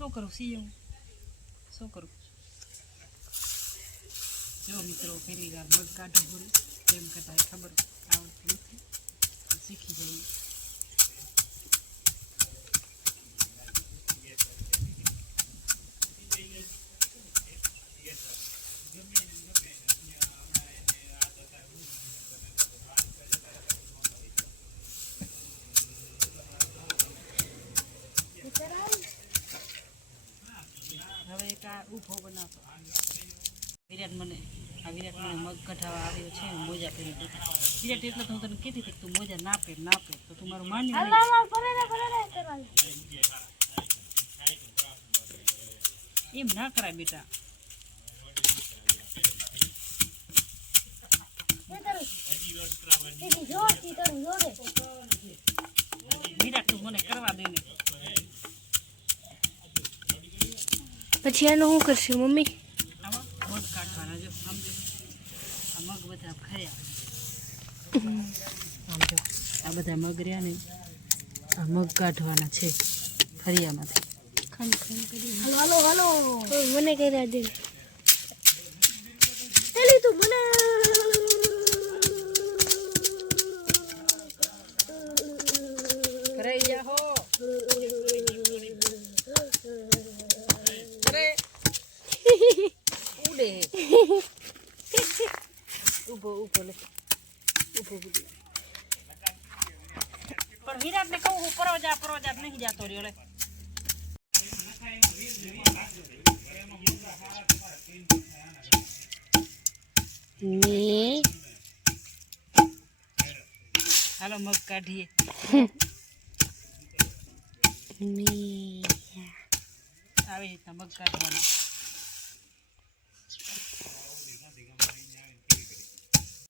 શું કરું સીએમ શું કરું જો મિત્રો પહેલી વાર મગ કાઢો બોલું કેમ કરતા ખબર આવડતી નથી શીખી જઈએ હવે એક આ ઊભો બનાવતો વિરાટ મને મગ કઢાવા આવ્યો છે મોજા પહેરી દીધા વિરાટ એટલે તો હું તને કીધી હતી તું મોજા ના પહેર તો તું મારું માની એમ ના કરાય બેટા વિરાટ તું મને કરવા દે ને પછી આનું શું કરશું મમ્મી આમાં મગ કાઢવાના જો સમજો આ મગ બધા ખર્યા સમજો આ બધા મગ રહ્યા ને આ મગ કાઢવાના છે ખરિયામાંથી હાલો હાલો મને કર્યા દે એલી તું મને કરે યા હો કરે ઉડે ઉભો લે ઉભો પણ વિરાટને કહું હું પરવા નહીં જાતો રહ્યો રે હાલો મગ કાઢીએ આવી રીતના મગ કાઢવાના